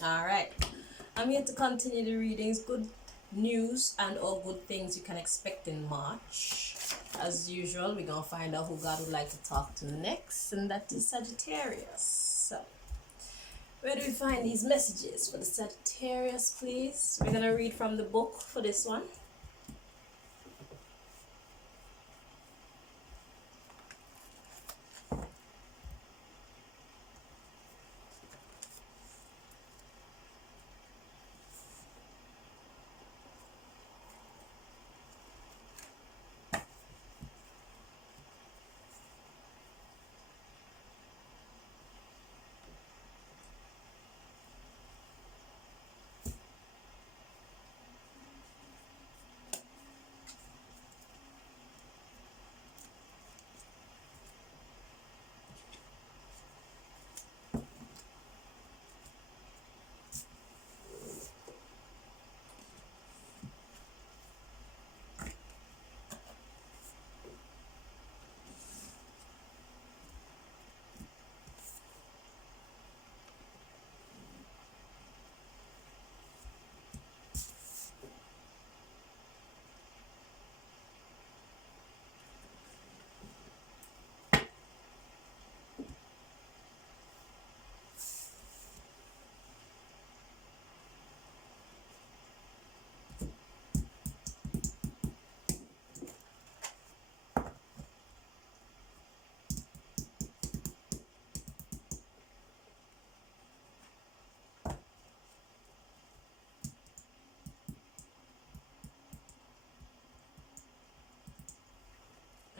All right. I'm here to continue the readings. Good news and all good things you can expect in March. As usual, we're going to find out who God would like to talk to next, and that is Sagittarius. So, where do we find these messages for the Sagittarius, please? We're going to read from the book for this one.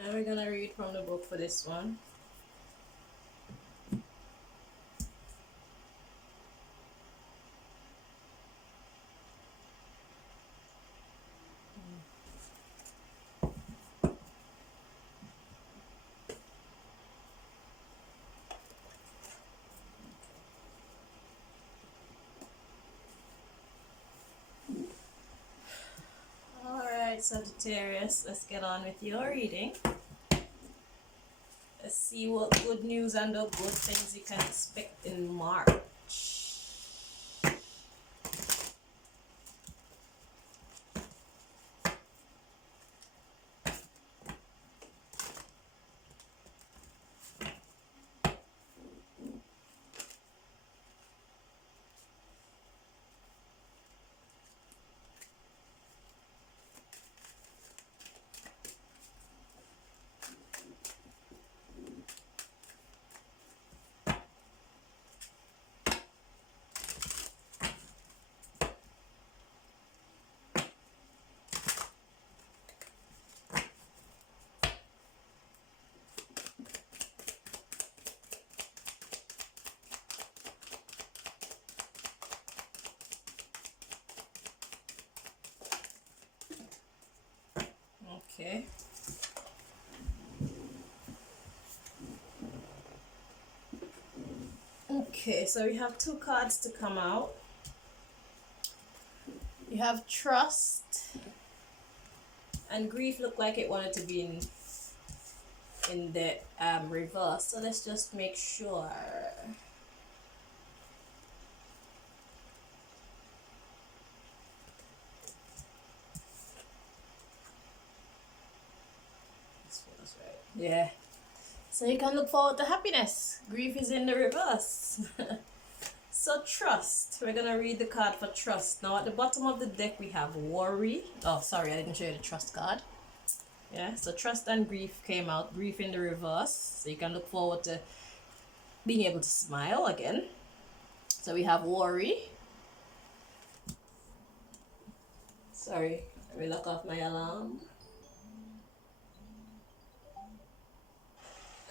And we're going to read from the book for this one. Alright, Sagittarius, let's get on with your reading. Let's see what good news and the good things you can expect in March. Okay. Okay, so we have two cards to come out. You have trust and grief. Look like it wanted to be in the reverse. So let's just make sure. This feels right. Yeah. So you can look forward to happiness. Grief is in the reverse. So trust. We're gonna read the card for trust. Now at the bottom of the deck we have worry. Oh, sorry, I didn't show you the trust card. Yeah, so trust and grief came out. Grief in the reverse. So you can look forward to being able to smile again. So we have worry. Sorry, let me lock off my alarm.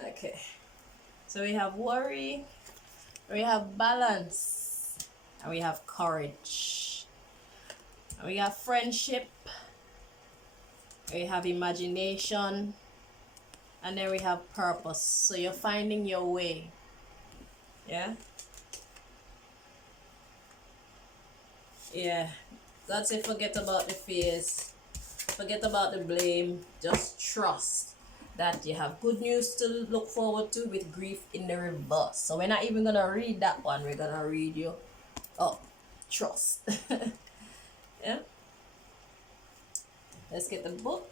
Okay. So we have worry, we have balance, and we have courage. And we have friendship, we have imagination, and then we have purpose. So you're finding your way. Yeah? Yeah. God said forget about the fears, forget about the blame, just trust that you have good news to look forward to with grief in the reverse. So we're not even gonna read that one, we're gonna read you Oh, trust. Yeah. Let's get the book.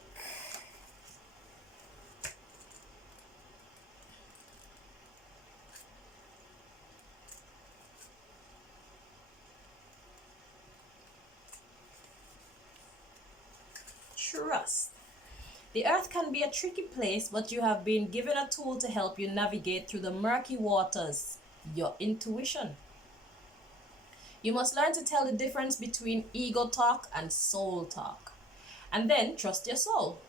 Trust. The earth can be a tricky place, but you have been given a tool to help you navigate through the murky waters, your intuition. You must learn to tell the difference between ego talk and soul talk. And then trust your soul.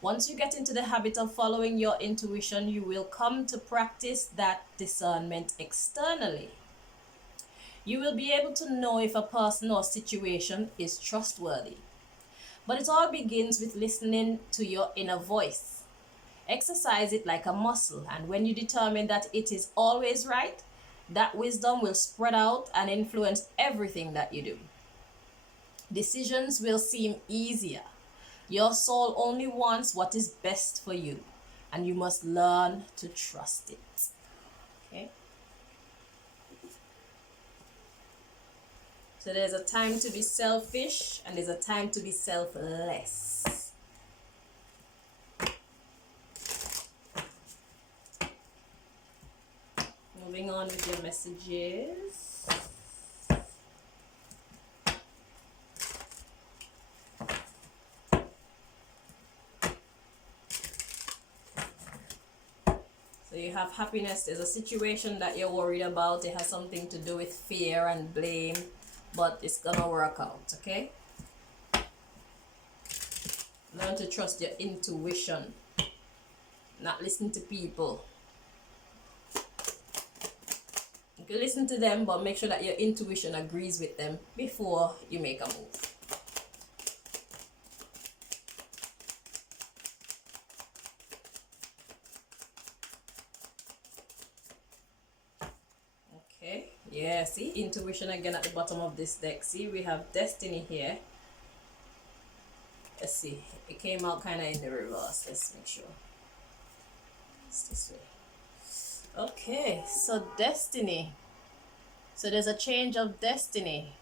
Once you get into the habit of following your intuition, you will come to practice that discernment externally. You will be able to know if a person or situation is trustworthy. But it all begins with listening to your inner voice. Exercise it like a muscle, and when you determine that it is always right, that wisdom will spread out and influence everything that you do. Decisions will seem easier. Your soul only wants what is best for you, and you must learn to trust it. Okay? So there's a time to be selfish, and there's a time to be selfless. Moving on with your messages. So you have happiness. There's a situation that you're worried about. It has something to do with fear and blame, but it's gonna work out, okay? Learn to trust your intuition. Not listen to people. You can listen to them, but make sure that your intuition agrees with them before you make a move. Okay, yeah, see, intuition again at the bottom of this deck. See, we have destiny here. Let's see, it came out kind of in the reverse. Let's make sure it's this way. Okay, so destiny. So there's a change of destiny,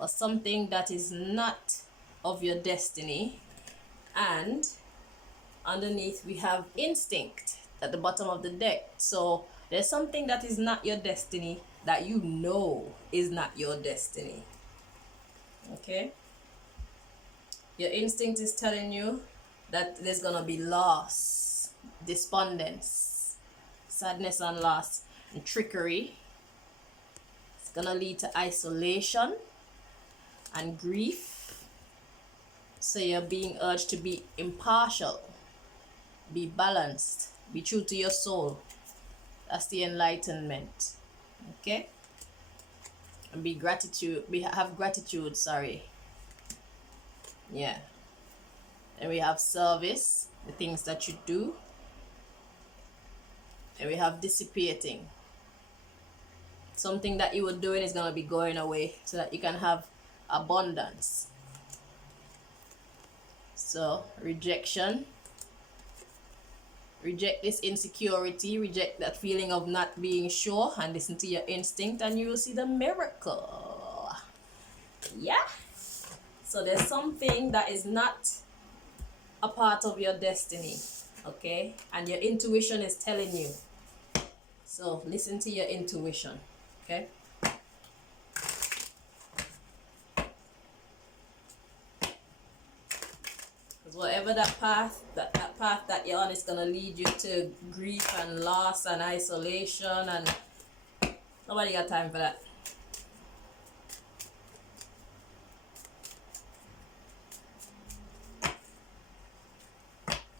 or something that is not of your destiny. And underneath we have instinct at the bottom of the deck. So there's something that is not your destiny that you know is not your destiny. Okay? Your instinct is telling you that there's gonna be loss, despondence, sadness and loss, and trickery. It's gonna lead to isolation and grief. So you're being urged to be impartial, be balanced, be true to your soul. That's the enlightenment. Okay? And have gratitude, sorry. Yeah. And we have service, the things that you do. And we have dissipating. Something that you were doing is going to be going away so that you can have abundance. So, rejection. Reject this insecurity, reject that feeling of not being sure, and listen to your instinct, and you will see the miracle. Yeah. So there's something that is not a part of your destiny, okay? And your intuition is telling you. So listen to your intuition, okay? Because whatever that path that you're on is gonna lead you to grief and loss and isolation, and nobody got time for that.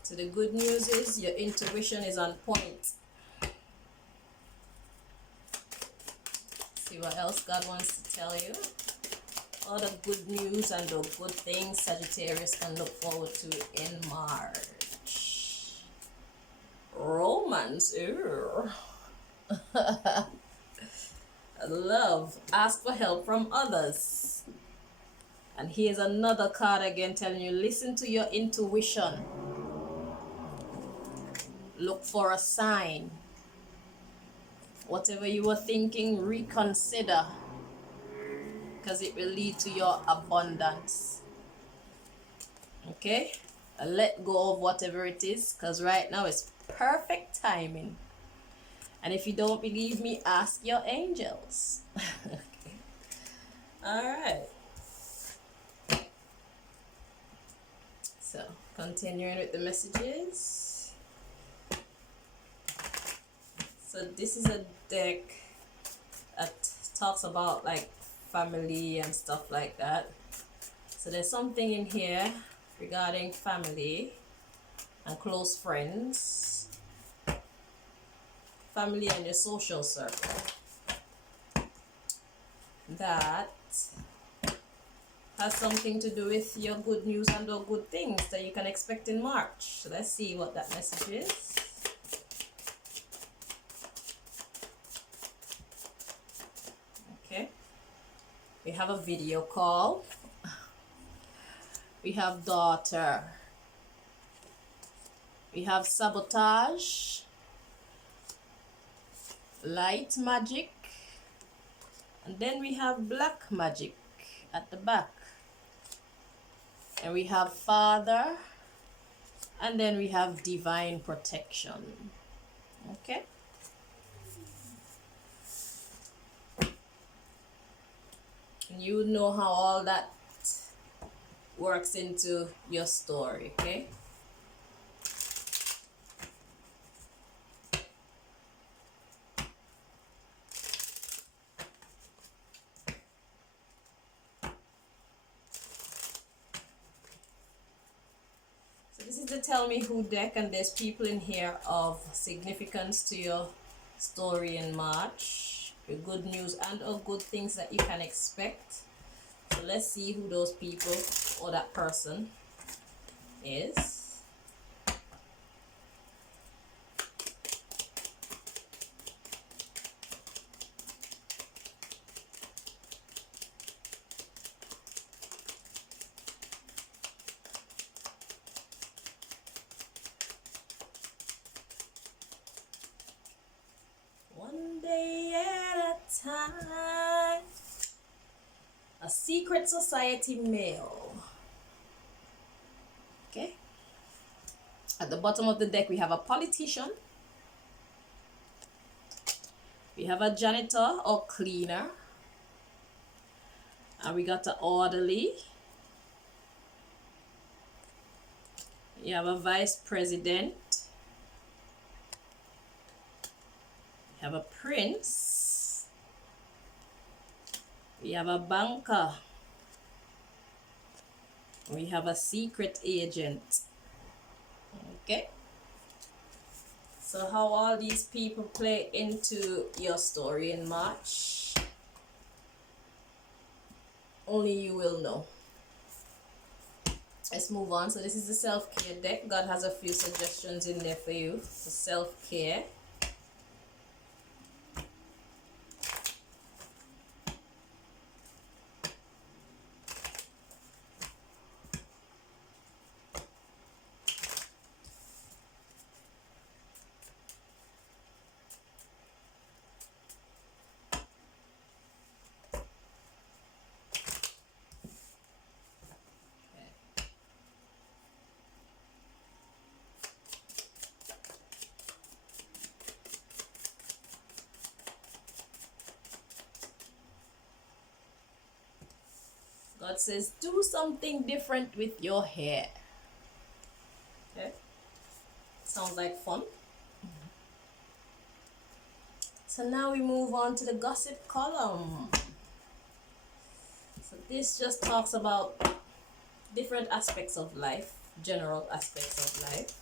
So the good news is your intuition is on point. See what else God wants to tell you. All the good news and the good things Sagittarius can look forward to in March. Romance. Love. Ask for help from others. And here's another card again telling you, listen to your intuition. Look for a sign. Whatever you were thinking, reconsider. because it will lead to your abundance. Okay, let go of whatever it is, because right now it's perfect timing. And if you don't believe me, ask your angels. Okay. All right. So continuing with the messages. So this is a deck that talks about like family and stuff like that. So there's something in here regarding family and close friends, family and your social circle, that has something to do with your good news and or good things that you can expect in March. So let's see what that message is. Okay, we have a video call. We have daughter. We have sabotage, light magic, and then we have black magic at the back. And we have father, and then we have divine protection. Okay. And you know how all that works into your story, okay? So this is the Tell Me Who deck, and there's people in here of significance to your story in March, your good news and or good things that you can expect. So let's see who those people or that person is. One day at a time. A secret society male. Okay. At the bottom of the deck, we have a politician. We have a janitor or cleaner. And we got an orderly. You have a vice president. We have a prince. We have a banker. We have a secret agent. Okay. So how all these people play into your story in March, only you will know. Let's move on. So this is the self-care deck. God has a few suggestions in there for you for self-care. God says, do something different with your hair. Okay. Sounds like fun. So now we move on to the gossip column. So this just talks about different aspects of life, general aspects of life.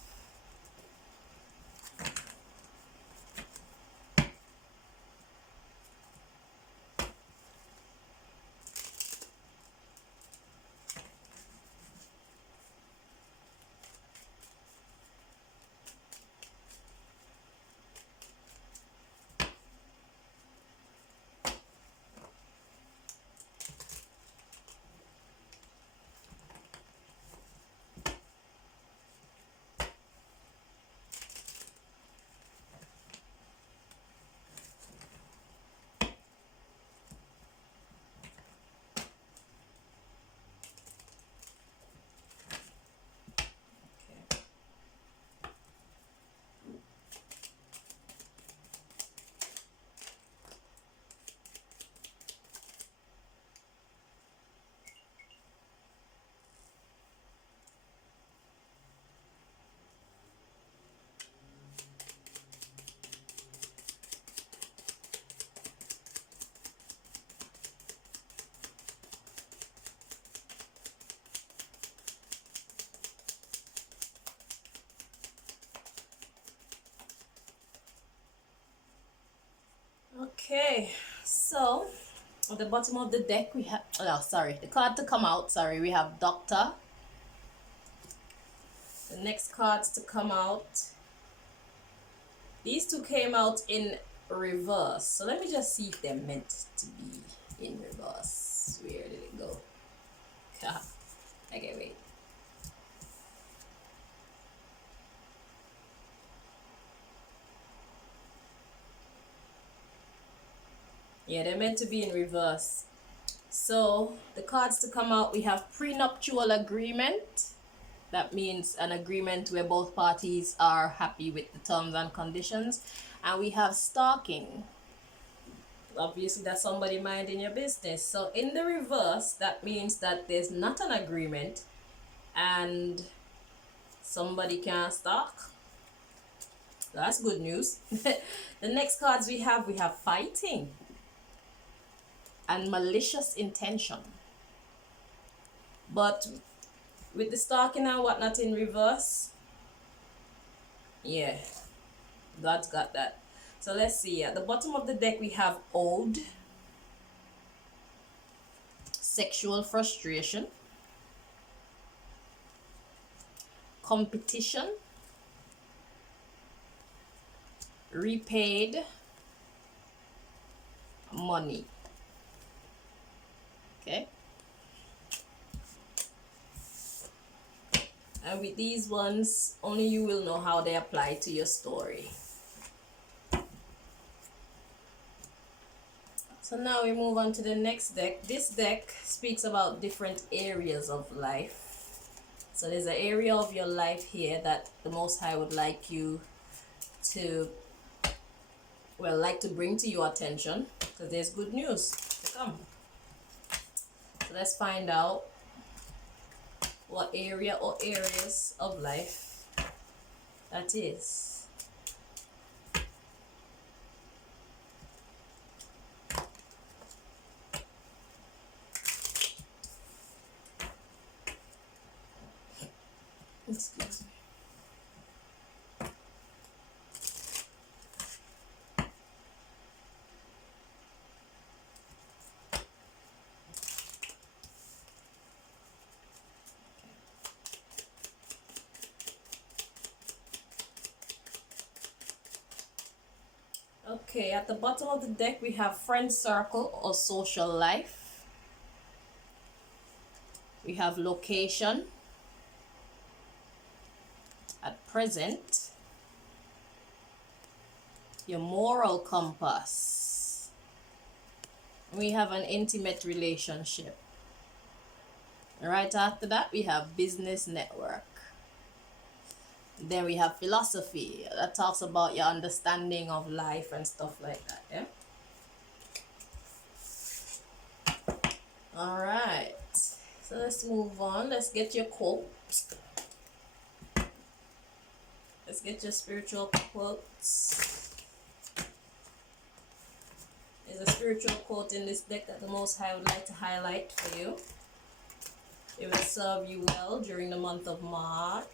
Okay, so at the bottom of the deck we have, oh sorry, the card to come out, sorry, we have Doctor. The next cards to come out, these two came out in reverse, so let me just see if they're meant to be in reverse. Where did it go? Okay, wait. Yeah, they're meant to be in reverse. So the cards to come out, we have prenuptial agreement. That means an agreement where both parties are happy with the terms and conditions. And we have stalking. Obviously, that's somebody minding your business. So in the reverse, that means that there's not an agreement and somebody can stalk. That's good news. The next cards we have fighting and malicious intention. But with the stalking and whatnot in reverse, yeah, God's got that. So let's see. At the bottom of the deck, we have ode, sexual frustration, competition, repaid, money. Okay. And with these ones, only you will know how they apply to your story. So now we move on to the next deck. This deck speaks about different areas of life. So there's an area of your life here that the Most High would like you to, well, like to bring to your attention, because there's good news to come. So let's find out what area or areas of life that is. Excuse me. Okay, at the bottom of the deck we have friend circle or social life. We have location at present, your moral compass. We have an intimate relationship. Right after that we have business network. Then we have philosophy, that talks about your understanding of life and stuff like that. Yeah. All right, so let's move on. Let's get your quote. Let's get your spiritual quotes. There's a spiritual quote in this deck that the Most High would like to highlight for you. It will serve you well during the month of March.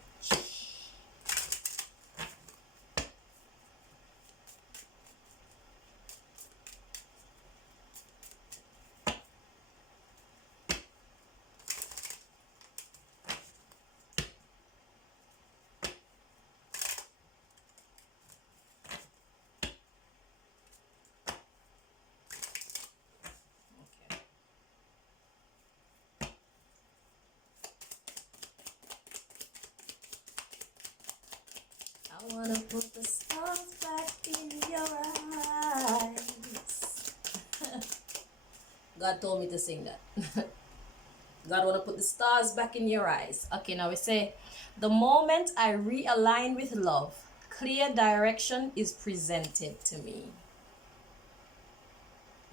I wanna put the stars back in your eyes. God told me to sing that. God wanna put the stars back in your eyes. Okay, now we say, the moment I realign with love, clear direction is presented to me.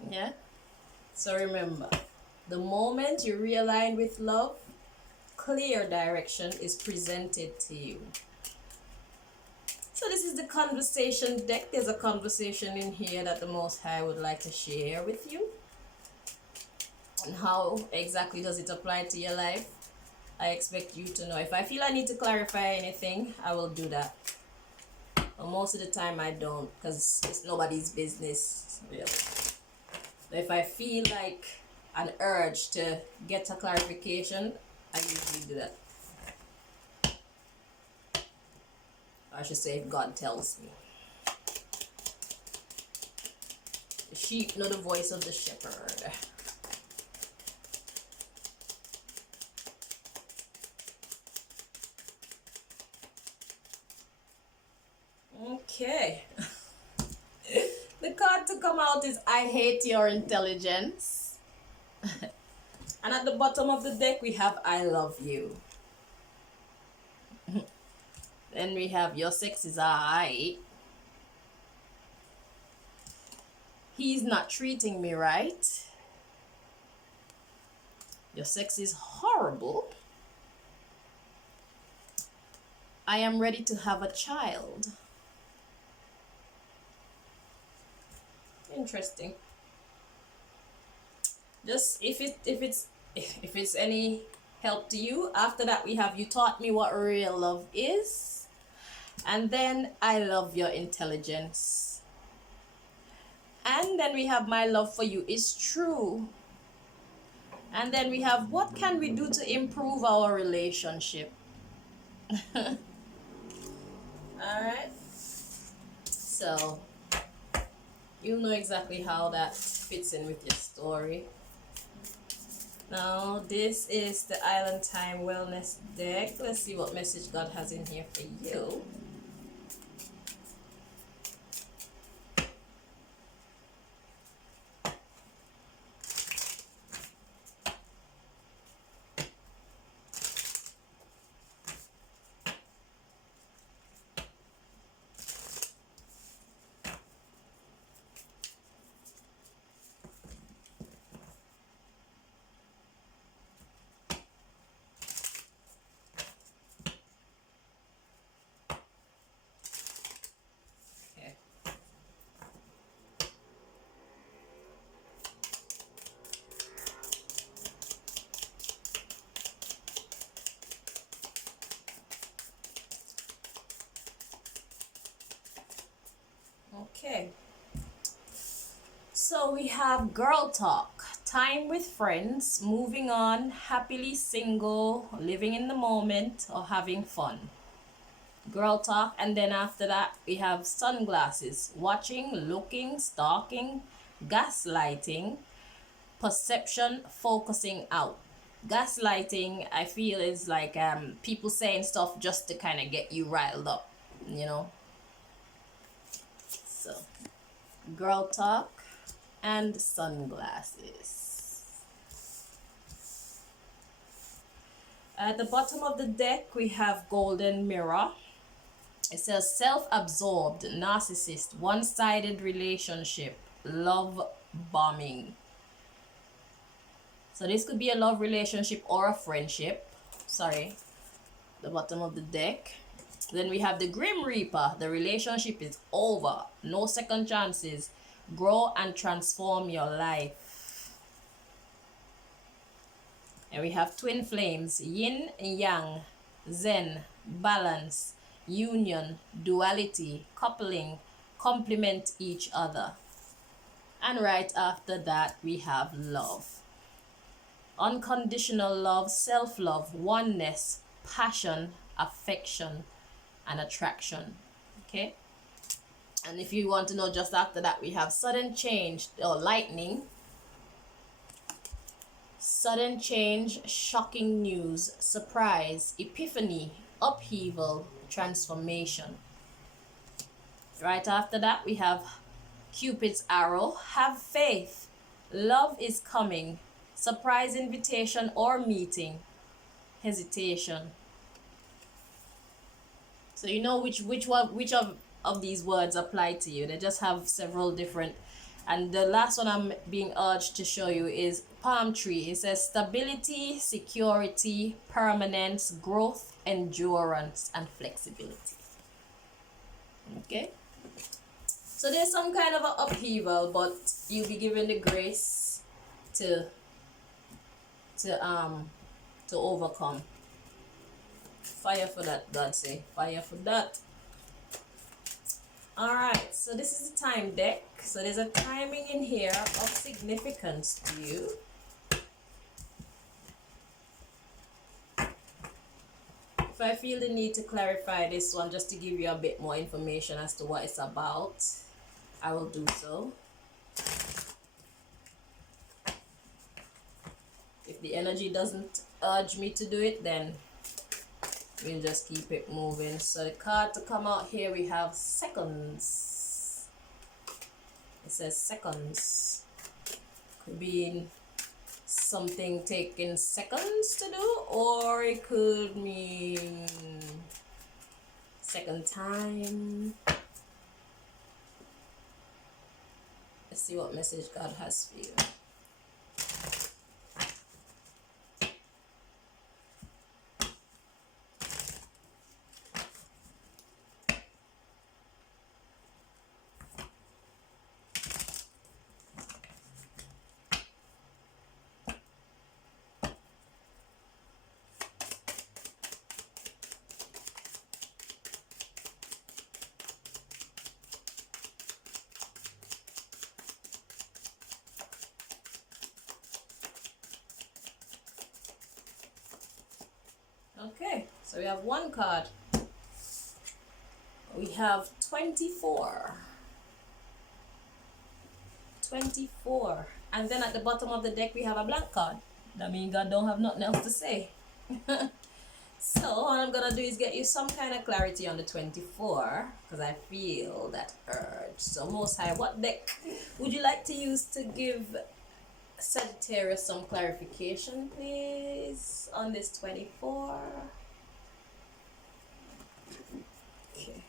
Yeah? So remember, the moment you realign with love, clear direction is presented to you. So this is the conversation deck. There's a conversation in here that the Most High would like to share with you. And how exactly does it apply to your life? I expect you to know. If I feel I need to clarify anything, I will do that. But most of the time I don't, because it's nobody's business, really. If I feel like an urge to get a clarification, I usually do that. I should say if God tells me. The sheep know the voice of the shepherd. Okay. The card to come out is I hate your intelligence. And at the bottom of the deck we have I love you. Then we have your sex is alright. He's not treating me right. Your sex is horrible. I am ready to have a child. Interesting. Just if it's any help to you, after that we have you taught me what real love is, and then I love your intelligence, and then we have my love for you is true, and then we have what can we do to improve our relationship. All right, so you'll know exactly how that fits in with your story. Now this is the Island Time Wellness deck. Let's see what message God has in here for you. Okay, so we have girl talk, time with friends, moving on, happily single, living in the moment, or having fun. Girl talk, and then after that we have sunglasses, watching, looking, stalking, gaslighting, perception, focusing out. Gaslighting, I feel, is like people saying stuff just to kind of get you riled up, you know. So girl talk and sunglasses. At the bottom of the deck we have golden mirror. It says self-absorbed, narcissist, one-sided relationship, love bombing. So this could be a love relationship or a friendship. Sorry, the bottom of the deck. Then we have the Grim Reaper. The relationship is over. No second chances. Grow and transform your life. And we have Twin Flames. Yin and Yang. Zen. Balance. Union. Duality. Coupling. Complement each other. And right after that we have love. Unconditional love. Self-love. Oneness. Passion. Affection. And attraction. Okay, and if you want to know, just after that we have sudden change or lightning, sudden change, shocking news, surprise, epiphany, upheaval, transformation. Right after that we have Cupid's arrow, have faith, love is coming, surprise invitation or meeting, hesitation. So you know which of these words apply to you. They just have several different. And the last one I'm being urged to show you is palm tree. It says stability, security, permanence, growth, endurance, and flexibility. Okay. So there's some kind of an upheaval, but you'll be given the grace to overcome. Fire for that, God say. Fire for that. Alright, so this is the time deck. So there's a timing in here of significance to you. If I feel the need to clarify this one just to give you a bit more information as to what it's about, I will do so. If the energy doesn't urge me to do it, then we'll just keep it moving. So the card to come out here, we have seconds. It says seconds. Could be something taking seconds to do, or it could mean second time. Let's see what message God has for you. Okay, so we have one card. We have 24. 24. And then at the bottom of the deck, we have a blank card. That means God don't have nothing else to say. So what I'm going to do is get you some kind of clarity on the 24. Because I feel that urge. So Most High, what deck would you like to use to give Sagittarius some clarification, please, on this 24? Okay.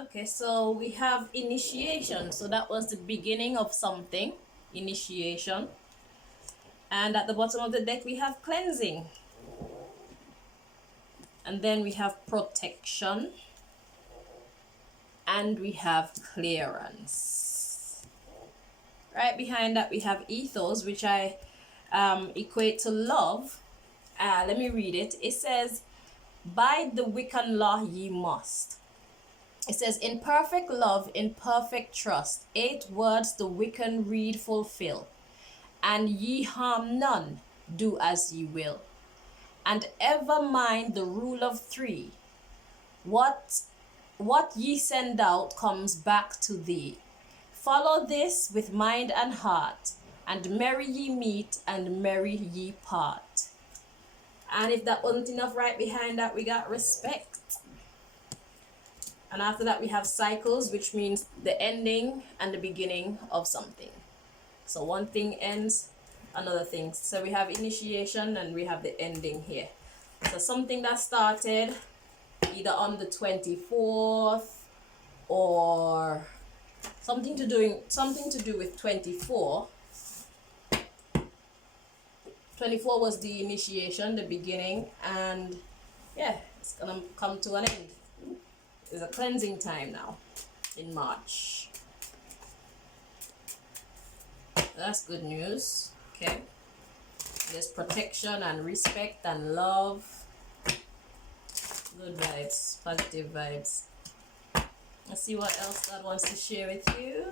Okay, so we have initiation. So that was the beginning of something, initiation. And at the bottom of the deck, we have cleansing. And then we have protection. And we have clearance. Right behind that, we have ethos, which I equate to love. Let me read it. It says, by the Wiccan law ye must. It says, in perfect love, in perfect trust, 8 words the Wiccan read fulfill. And ye harm none, do as ye will. And ever mind the rule of 3. What ye send out comes back to thee. Follow this with mind and heart, and merry ye meet, and merry ye part. And if that wasn't enough, right behind that, we got respect. And after that, we have cycles, which means the ending and the beginning of something. So one thing ends, another thing. So we have initiation and we have the ending here. So something that started either on the 24th or something to do with 24. 24 was the initiation, the beginning, and yeah, it's gonna come to an end. It's a cleansing time now in March. That's good news. Okay. There's protection and respect and love. Good vibes, positive vibes. Let's see what else God wants to share with you.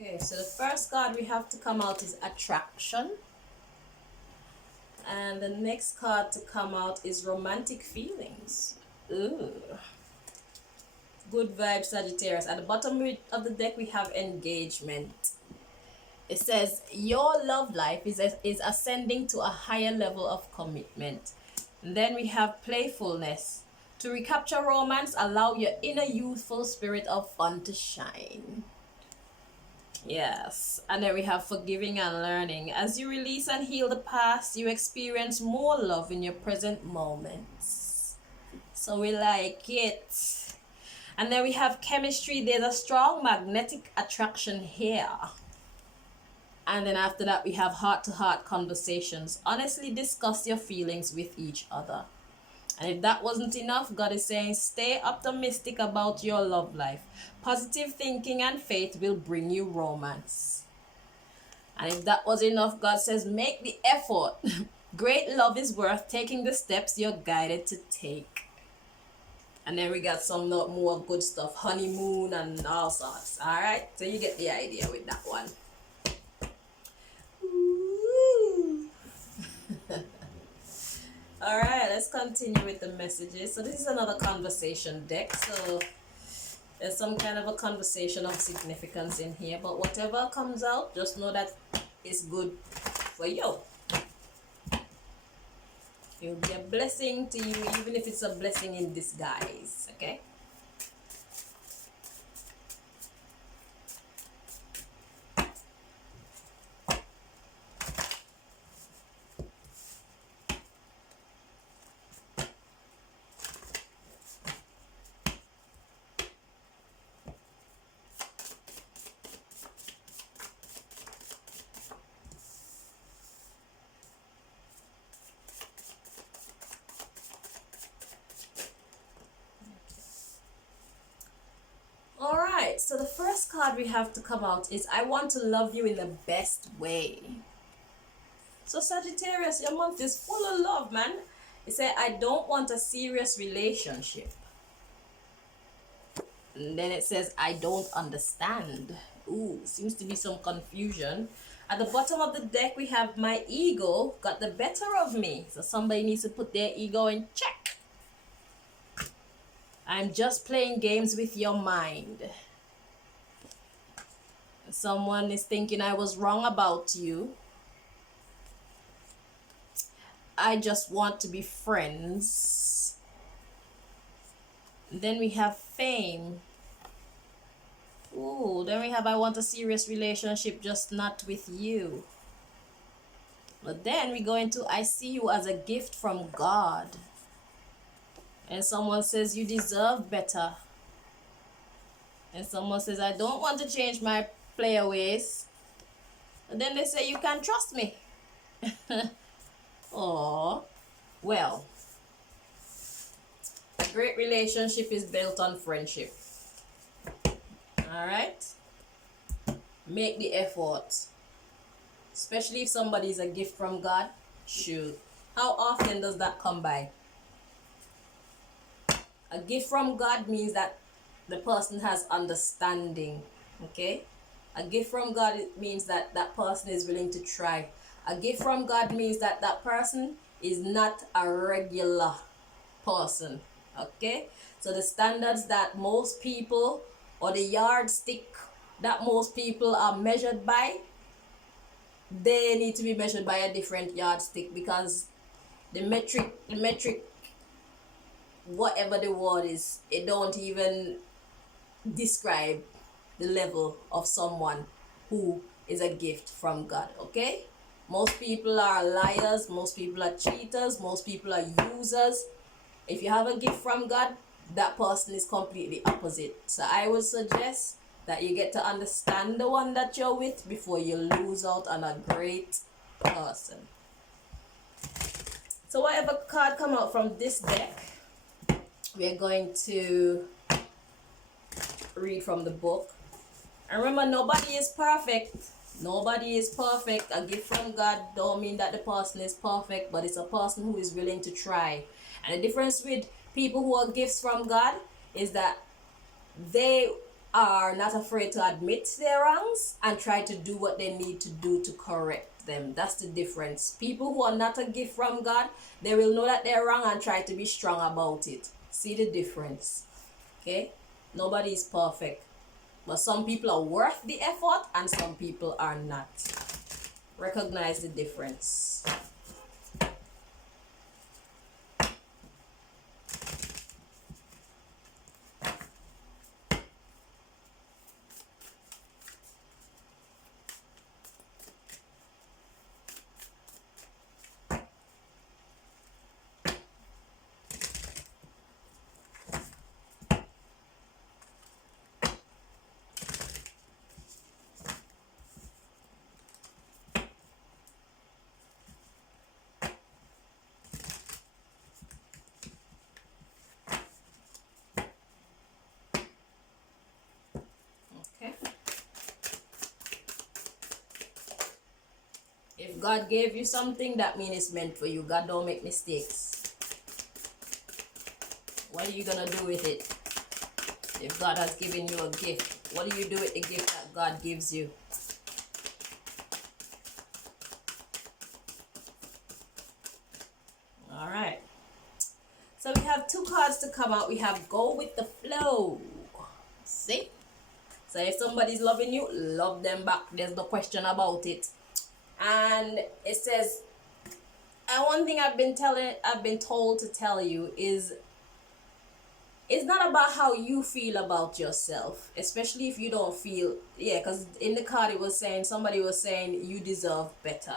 Okay, so the first card we have to come out is attraction. And the next card to come out is romantic feelings. Ooh. Good vibes, Sagittarius. At the bottom of the deck, we have engagement. It says your love life is ascending to a higher level of commitment. And then we have playfulness. To recapture romance, allow your inner youthful spirit of fun to shine. Yes. And then we have forgiving and learning. As you release and heal the past, you experience more love in your present moments. So we like it. And then we have chemistry. There's a strong magnetic attraction here. And then after that, we have heart-to-heart conversations. Honestly discuss your feelings with each other. And if that wasn't enough, God is saying, stay optimistic about your love life. Positive thinking and faith will bring you romance. And if that was enough, God says, make the effort. Great love is worth taking the steps you're guided to take. And then we got some more good stuff. Honeymoon and all sorts. Alright? So you get the idea with that one. Alright, let's continue with the messages. So this is another conversation deck. So there's some kind of a conversation of significance in here. But whatever comes out, just know that it's good for you. It will be a blessing to you, even if it's a blessing in disguise. Okay? Alright, so the first card we have to come out is I want to love you in the best way. So Sagittarius, your month is full of love, man. It said, I don't want a serious relationship. And then it says, I don't understand. Ooh, seems to be some confusion. At the bottom of the deck, we have my ego got the better of me. So somebody needs to put their ego in check. I'm just playing games with your mind. Someone is thinking I was wrong about you. I just want to be friends. Then we have fame. Ooh, then we have I want a serious relationship, just not with you. But then we go into I see you as a gift from God. And someone says you deserve better. And someone says I don't want to change my player ways. And then they say you can trust me. Oh, well, a great relationship is built on friendship. Alright? Make the effort. Especially if somebody is a gift from God. Shoot. How often does that come by? A gift from God means that the person has understanding. Okay? A gift from God means that that person is willing to try. A gift from God means that that person is not a regular person. Okay? So the standards that most people, or the yardstick that most people are measured by, they need to be measured by a different yardstick, because the metric, whatever the word is, it don't even describe the level of someone who is a gift from God. Okay? Most people are liars, most people are cheaters, most people are users. If you have a gift from God, that person is completely opposite. So I would suggest that you get to understand the one that you're with before you lose out on a great person. So whatever card come out from this deck, we're going to read from the book. And remember, nobody is perfect. Nobody is perfect. A gift from God don't mean that the person is perfect, but it's a person who is willing to try. And the difference with people who are gifts from God is that they are not afraid to admit their wrongs and try to do what they need to do to correct them. That's the difference. People who are not a gift from God, they will know that they're wrong and try to be strong about it. See the difference. Okay? Nobody is perfect. But some people are worth the effort and some people are not. Recognize the difference. Okay. If God gave you something, that means it's meant for you. God don't make mistakes. What are you gonna do with it? If God has given you a gift, what do you do with the gift that God gives you? All right. So we have two cards to come out. We have go with the flow. See? So if somebody's loving you, love them back. There's no question about it. And it says, and one thing I've been told to tell you is, it's not about how you feel about yourself, especially if you don't feel, yeah, because in the card it was saying, somebody was saying you deserve better.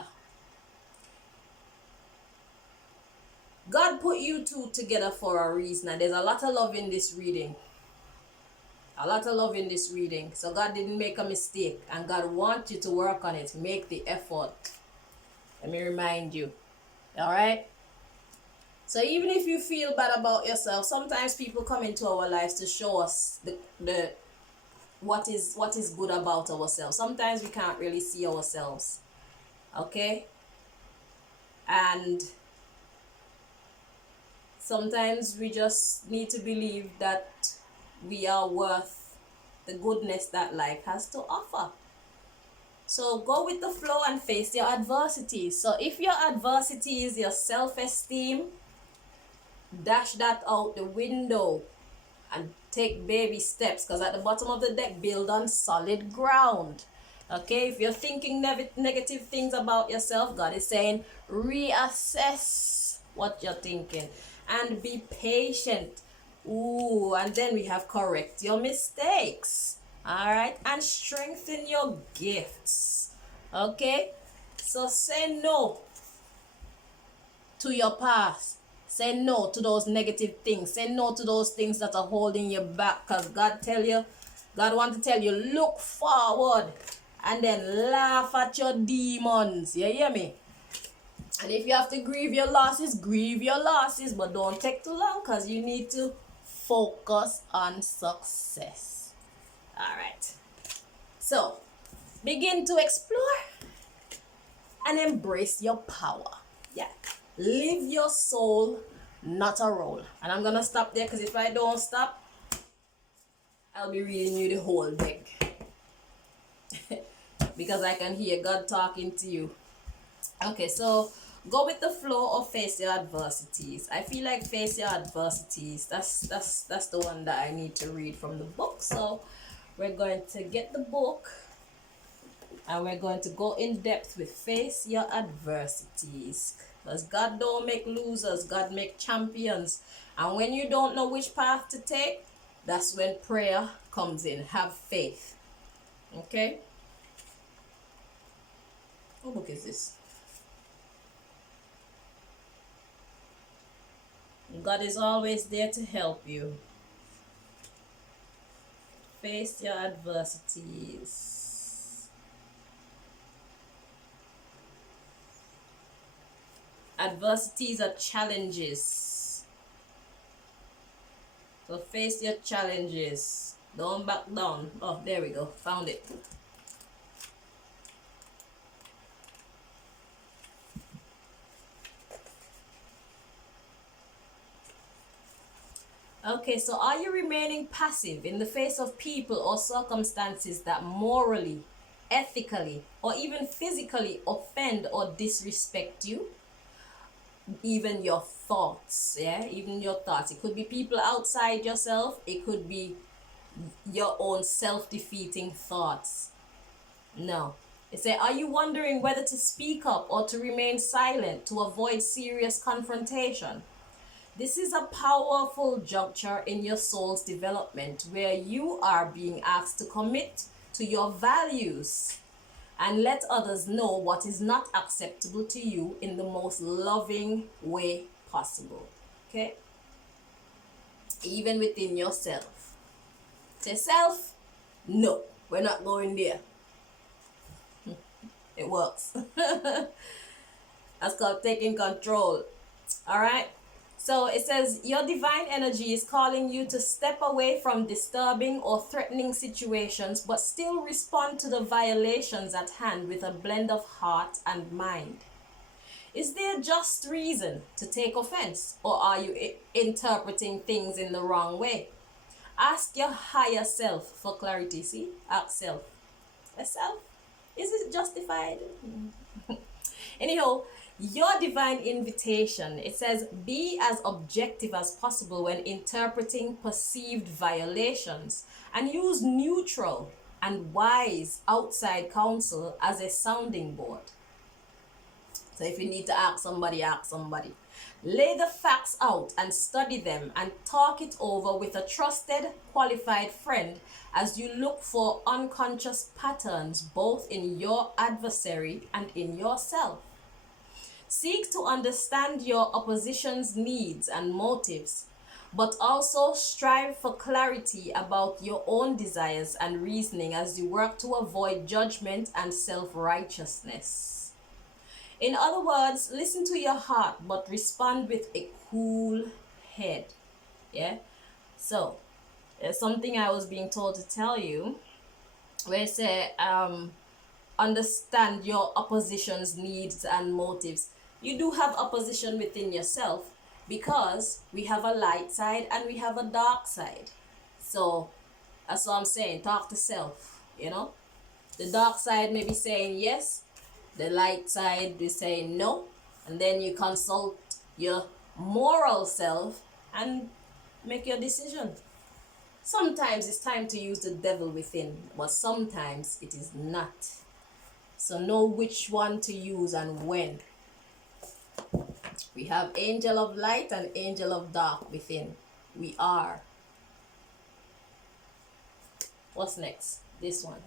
God put you two together for a reason, and there's a lot of love in this reading. A lot of love in this reading. So God didn't make a mistake, and God wants you to work on it. Make the effort. Let me remind you. All right? So even if you feel bad about yourself, sometimes people come into our lives to show us the what is good about ourselves. Sometimes we can't really see ourselves. Okay? And sometimes we just need to believe that we are worth the goodness that life has to offer. So go with the flow and face your adversity. So if your adversity is your self-esteem, dash that out the window and take baby steps, because at the bottom of the deck, build on solid ground. Okay, if you're thinking negative things about yourself, God is saying reassess what you're thinking and be patient. Ooh, and then we have correct your mistakes. All right, and strengthen your gifts. Okay, so say no to your past. Say no to those negative things. Say no to those things that are holding you back. Because God wants to tell you, look forward and then laugh at your demons. You hear me? And if you have to grieve your losses, but don't take too long, because you need to focus on success. All right. So, begin to explore and embrace your power. Yeah. Live your soul, not a role. And I'm going to stop there, because if I don't stop, I'll be reading you the whole deck. Because I can hear God talking to you. Okay, so go with the flow or face your adversities. I feel like face your adversities. That's the one that I need to read from the book. So we're going to get the book and we're going to go in depth with face your adversities. Because God don't make losers, God make champions. And when you don't know which path to take, that's when prayer comes in. Have faith. Okay? What book is this? God is always there to help you. Face your adversities. Adversities are challenges. So face your challenges. Don't back down. Oh, there we go. Found it. Okay, so are you remaining passive in the face of people or circumstances that morally, ethically, or even physically offend or disrespect you? Even your thoughts, yeah, even your thoughts. It could be people outside yourself. It could be your own self-defeating thoughts. No. It say, are you wondering whether to speak up or to remain silent to avoid serious confrontation? This is a powerful juncture in your soul's development where you are being asked to commit to your values and let others know what is not acceptable to you in the most loving way possible. Okay? Even within yourself. Say, self, no, we're not going there. It works. That's called taking control. All right? So it says, your divine energy is calling you to step away from disturbing or threatening situations, but still respond to the violations at hand with a blend of heart and mind. Is there just reason to take offense, or are you interpreting things in the wrong way? Ask your higher self for clarity. See? Ask self. Self? Is it justified? Anyhow, your divine invitation, it says, be as objective as possible when interpreting perceived violations and use neutral and wise outside counsel as a sounding board. So if you need to ask somebody, ask somebody. Lay the facts out and study them and talk it over with a trusted, qualified friend as you look for unconscious patterns both in your adversary and in yourself. Seek to understand your opposition's needs and motives, but also strive for clarity about your own desires and reasoning as you work to avoid judgment and self-righteousness. In other words, listen to your heart, but respond with a cool head. Yeah? So, there's something I was being told to tell you, where it say, understand your opposition's needs and motives. You do have opposition within yourself because we have a light side and we have a dark side. So that's what I'm saying. Talk to self, you know. The dark side may be saying yes. The light side is saying no. And then you consult your moral self and make your decision. Sometimes it's time to use the devil within, but sometimes it is not. So know which one to use and when. We have angel of light and angel of dark within. We are. What's next? This one.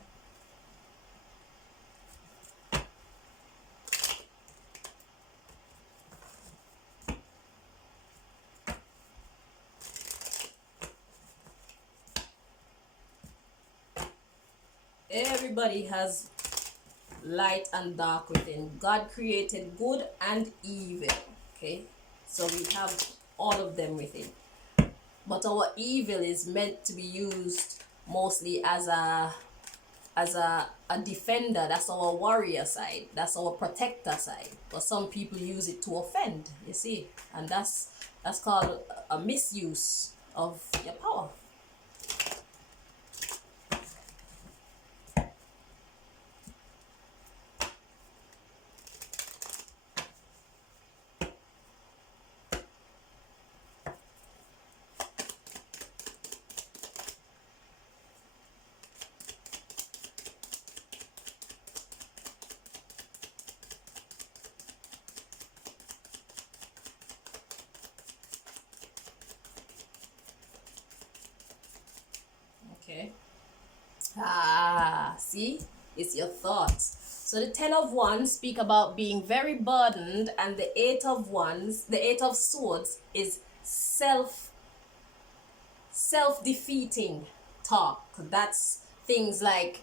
Everybody has light and dark within. God created good and evil. Okay, so we have all of them within, but our evil is meant to be used mostly as a defender. That's our warrior side, that's our protector side, but some people use it to offend, you see, and that's called a misuse of your power. Okay. See? It's your thoughts. So the 10 of Wands speak about being very burdened, and the 8 of Wands, the 8 of Swords is self-defeating talk. That's things like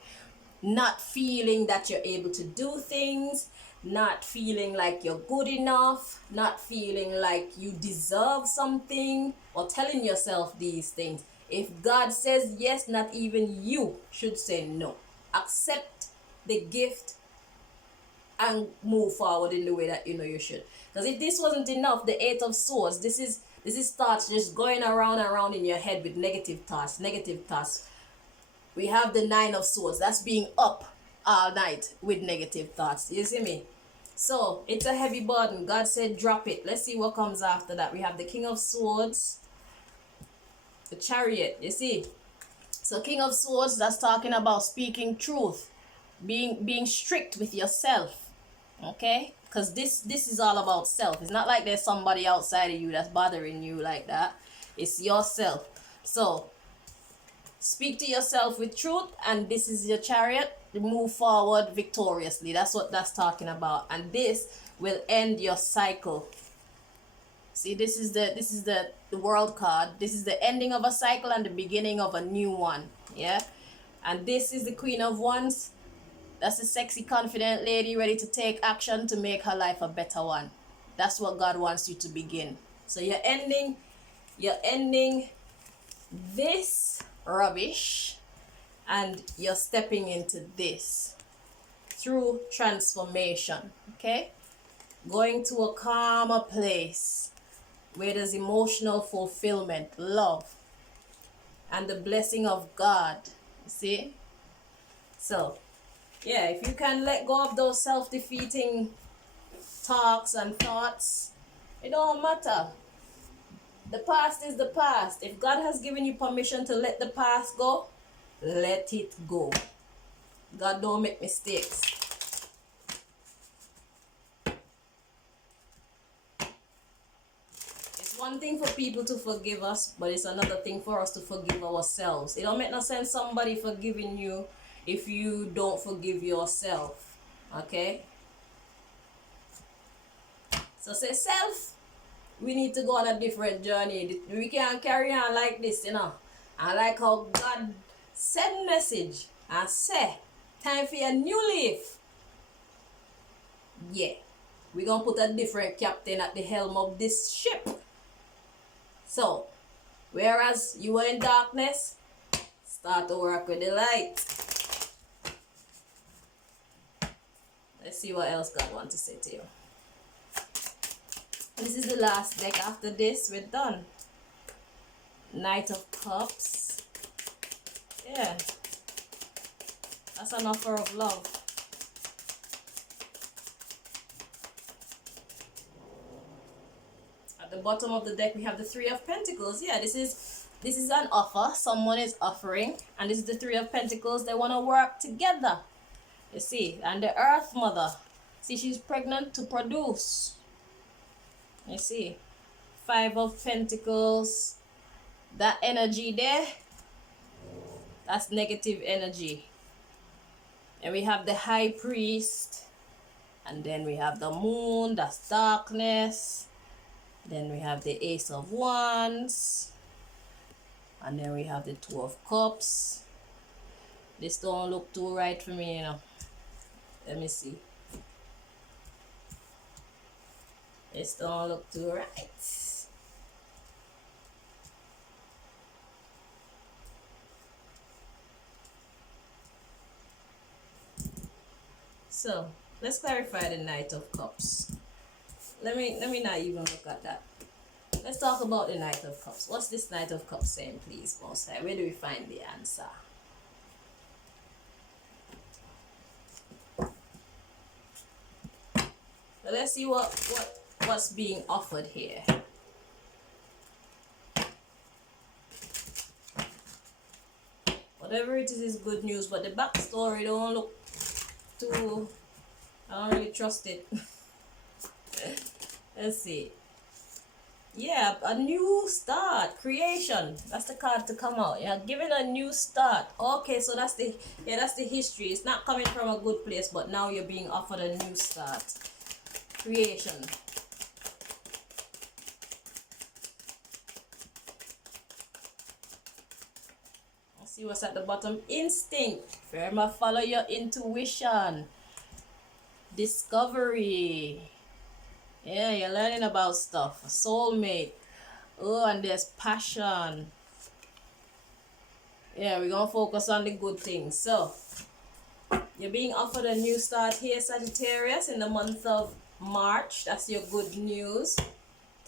not feeling that you're able to do things, not feeling like you're good enough, not feeling like you deserve something, or telling yourself these things. If God says yes, not even you should say no. Accept the gift and move forward in the way that you know you should. Because if this wasn't enough, the 8 of Swords, this is thoughts just going around and around in your head with negative thoughts. We have the 9 of Swords, that's being up all night with negative thoughts. You see me? So it's a heavy burden. God said drop it. Let's see what comes after that. We have the King of Swords, the Chariot, you see. So King of Swords, that's talking about speaking truth, being strict with yourself, okay? Because this is all about self. It's not like there's somebody outside of you that's bothering you like that. It's yourself. So speak to yourself with truth, and this is your Chariot. Move forward victoriously. That's what that's talking about, and this will end your cycle. See, this is the World card. This is the ending of a cycle and the beginning of a new one. Yeah, and this is the Queen of Wands. That's a sexy, confident lady ready to take action to make her life a better one. That's what God wants you to begin. So you're ending this rubbish, and you're stepping into this through transformation, okay? Going to a calmer place where there's emotional fulfillment, love, and the blessing of God, you see? So, yeah, if you can let go of those self-defeating talks and thoughts, it don't matter. The past is the past. If God has given you permission to let the past go, let it go. God don't make mistakes. It's one thing for people to forgive us, but it's another thing for us to forgive ourselves. It don't make no sense somebody forgiving you if you don't forgive yourself. Okay? So say self, we need to go on a different journey. We can't carry on like this, you know. I like how God send message and say, time for a new leaf. Yeah, we're going to put a different captain at the helm of this ship. So, whereas you were in darkness, start to work with the light. Let's see what else God wants to say to you. This is the last deck. After this, we're done. Knight of Cups. Yeah. That's an offer of love. At the bottom of the deck, we have the Three of Pentacles. Yeah, this is an offer. Someone is offering. And this is the Three of Pentacles. They want to work together. You see. And the Earth Mother. See, she's pregnant to produce. You see. Five of Pentacles. That energy there, that's negative energy. And we have the High Priest, and then we have the Moon, that's darkness. Then we have the Ace of Wands, and then we have the Two of Cups. This don't look too right for me, you know. Let me see. This don't look too right. So let's clarify the Knight of Cups. Let me not even look at that. Let's talk about the Knight of Cups. What's this Knight of Cups saying, please, Most High? Where do we find the answer? So let's see what's being offered here. Whatever it is good news, but the backstory don't look too. I don't really trust it. Let's see. Yeah, a new start, creation. That's the card to come out. Yeah, giving a new start. Okay, so that's the history. It's not coming from a good place, but now you're being offered a new start. Creation. Let's see what's at the bottom. Instinct. Very much follow your intuition. Discovery. Yeah, you're learning about stuff. A soulmate. Oh, and there's passion. Yeah, we're going to focus on the good things. So, you're being offered a new start here, Sagittarius, in the month of March. That's your good news.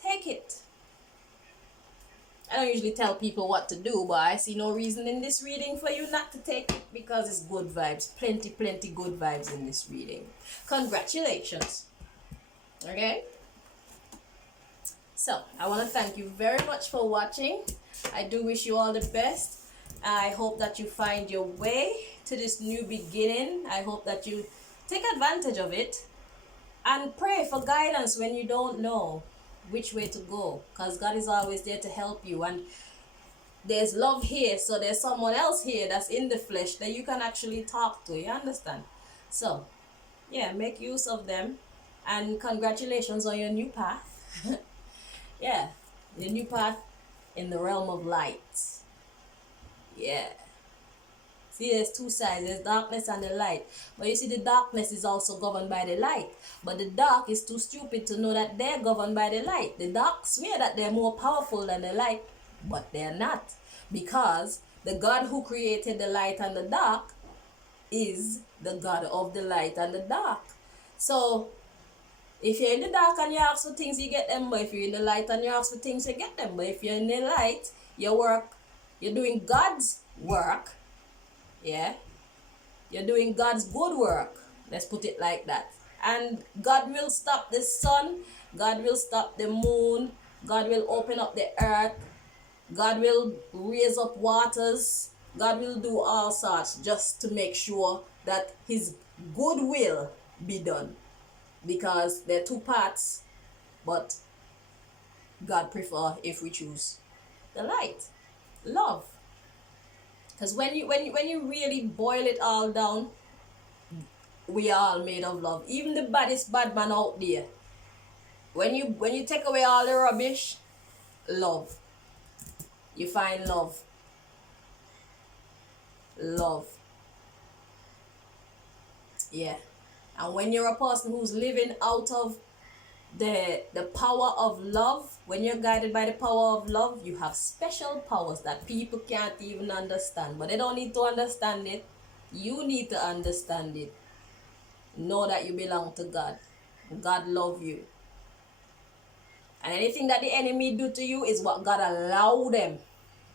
Take it. I don't usually tell people what to do, but I see no reason in this reading for you not to take it because it's good vibes. Plenty good vibes in this reading. Congratulations. Okay? So, I want to thank you very much for watching. I do wish you all the best. I hope that you find your way to this new beginning. I hope that you take advantage of it and pray for guidance when you don't know which way to go, because God is always there to help you. And there's love here, so there's someone else here that's in the flesh that you can actually talk to. You understand? So, yeah, make use of them. And congratulations on your new path. Yeah, your new path in the realm of light. Yeah. See, there's two sides. There's darkness and the light. But you see, the darkness is also governed by the light. But the dark is too stupid to know that they're governed by the light. The dark swear that they're more powerful than the light, but they're not. Because the God who created the light and the dark is the God of the light and the dark. So, if you're in the dark and you ask for things, you get them. But if you're in the light and you ask for things, you get them. But if you're in the light, you're doing God's work. Yeah, you're doing God's good work. Let's put it like that. And God will stop the sun. God will stop the moon. God will open up the earth. God will raise up waters. God will do all sorts just to make sure that his good will be done. Because there are two parts, but God prefer if we choose the light, love. Because when you really boil it all down, we are all made of love. Even the baddest bad man out there, when you take away all the rubbish, love. You find love. Love. Yeah. And when you're a person who's living out of the power of love, when you're guided by the power of love, you have special powers that people can't even understand. But they don't need to understand it. You need to understand it. Know that you belong to God. God loves you. And anything that the enemy do to you is what God allow them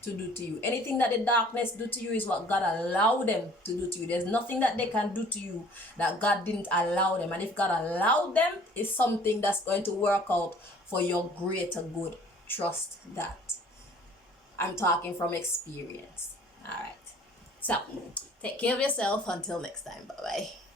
to do to you. Anything that the darkness do to you is what God allow them to do to you. There's nothing that they can do to you that God didn't allow them. And if God allowed them, it's something that's going to work out for your greater good. Trust that. I'm talking from experience. All right. So, take care of yourself until next time. Bye-bye.